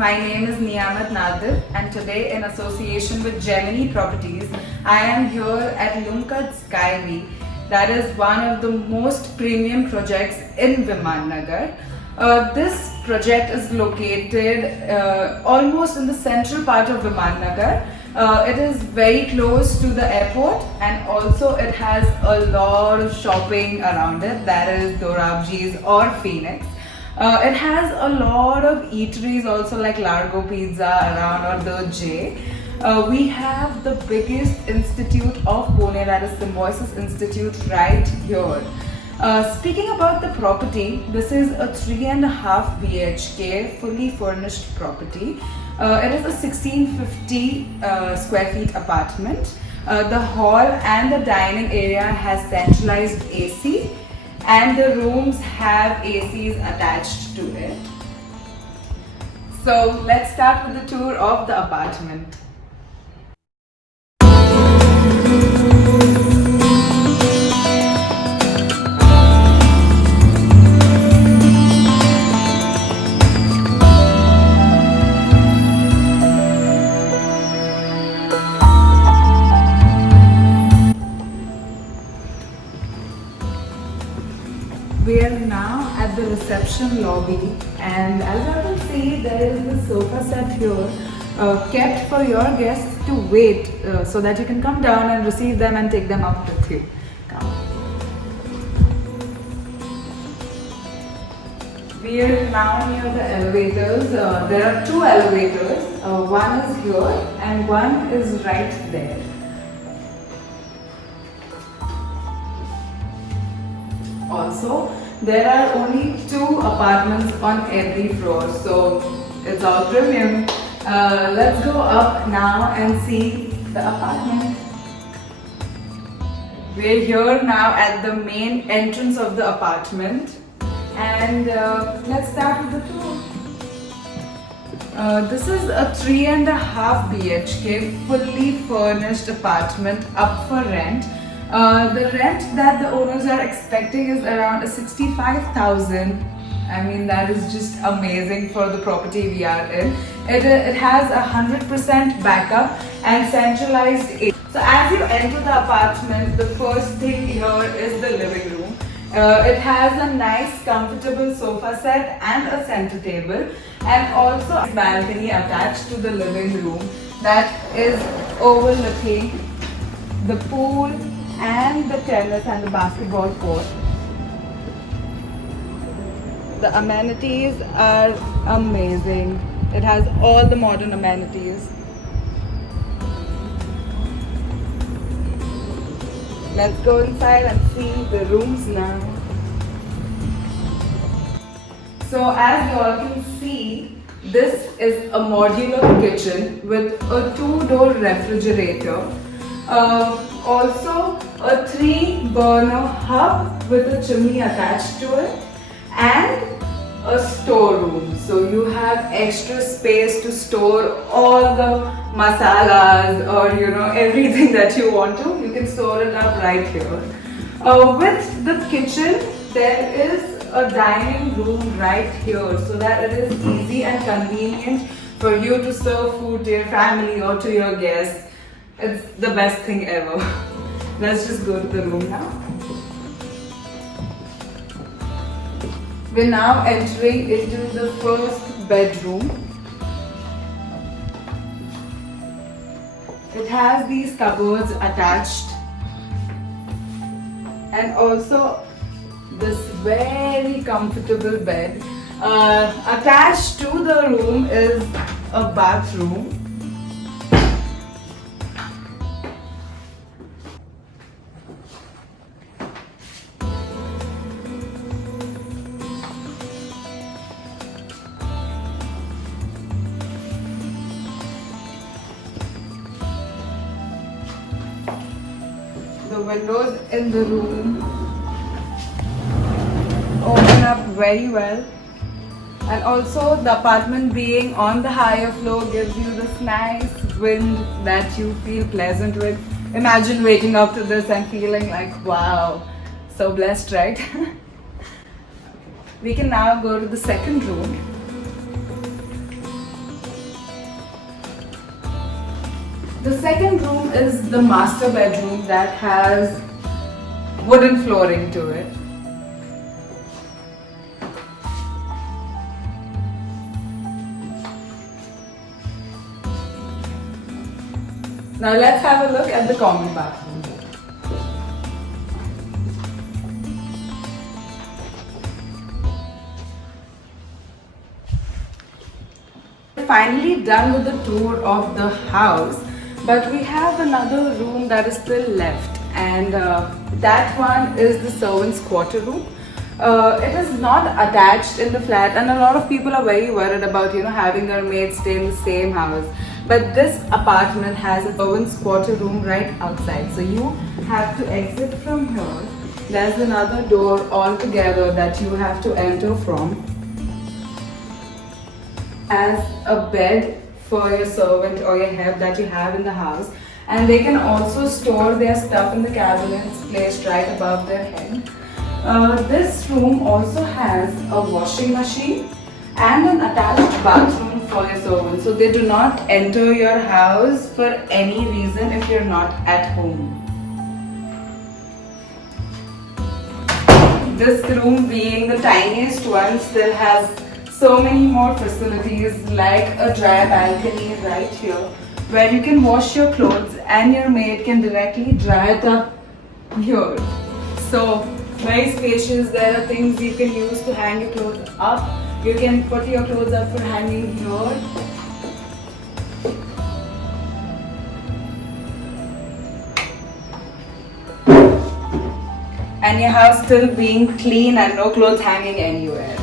My name is Niyamat Nadir and today in association with Gemini Properties, I am here at Lumkat Skyway. That is one of the most premium projects in Vimannagar. This project is located almost in the central part of Vimannagar. It is very close to the airport and also it has a lot of shopping around it, that is Dorabji's or Phoenix. It has a lot of eateries also like Largo Pizza around or the J. We have the biggest institute of Pune, that is Symbiosis Institute right here. Speaking about the property, this is a 3.5 BHK fully furnished property. It is a 1650 square feet apartment. The hall and the dining area has centralized AC and the rooms have ACs attached to it. So let's start with the tour of the apartment. We are now at the reception lobby and as I can see there is the sofa set here kept for your guests to wait so that you can come down and receive them and take them up with you. Come. We are now near the elevators. There are two elevators. One is here and one is right there. Also, there are only 2 apartments on every floor, so it's all premium. Let's go up now and see the apartment. We're here now at the main entrance of the apartment and let's start with the tour. This is a 3.5 BHK fully furnished apartment up for rent. The rent that the owners are expecting is around 65,000. I mean, that is just amazing for the property we are in. It has 100% backup and centralized AC. So as you enter the apartment, the first thing here is the living room. It has a nice comfortable sofa set and a center table and also a balcony attached to the living room that is overlooking the pool and the tennis and the basketball court. The amenities are amazing. It has all the modern amenities. Let's go inside and see the rooms now. So as you all can see, this is a modular kitchen with a 2-door refrigerator. Also a 3-burner hub with a chimney attached to it and a storeroom. So you have extra space to store all the masalas or everything that you want to. You can store it up right here. With the kitchen, there is a dining room right here so that it is easy and convenient for you to serve food to your family or to your guests. It's the best thing ever. Let's just go to the room now. We're now entering into the first bedroom. It has these cupboards attached and also this very comfortable bed. Attached to the room is a bathroom. The windows in the room open up very well, and also the apartment being on the higher floor gives you this nice wind that you feel pleasant with. Imagine waking up to this and feeling like, wow, so blessed, right? We can now go to the second room. The second room is the master bedroom that has wooden flooring to it. Now let's have a look at the common bathroom. Finally done with the tour of the house, but we have another room that is still left, and that one is the servants' quarter room. It is not attached in the flat, and a lot of people are very worried about having their maid stay in the same house. But this apartment has a servants' quarter room right outside, so you have to exit from here. There's another door altogether that you have to enter from. As a bed for your servant or your help that you have in the house, and they can also store their stuff in the cabinets placed right above their head. This room also has a washing machine and an attached bathroom for your servants, so they do not enter your house for any reason if you're not at home. This room, being the tiniest one, still has so many more facilities, like a dry balcony right here where you can wash your clothes and your maid can directly dry it up here. So very spacious. There are things you can use to hang your clothes up. You can put your clothes up for hanging here. And your house still being clean and no clothes hanging anywhere.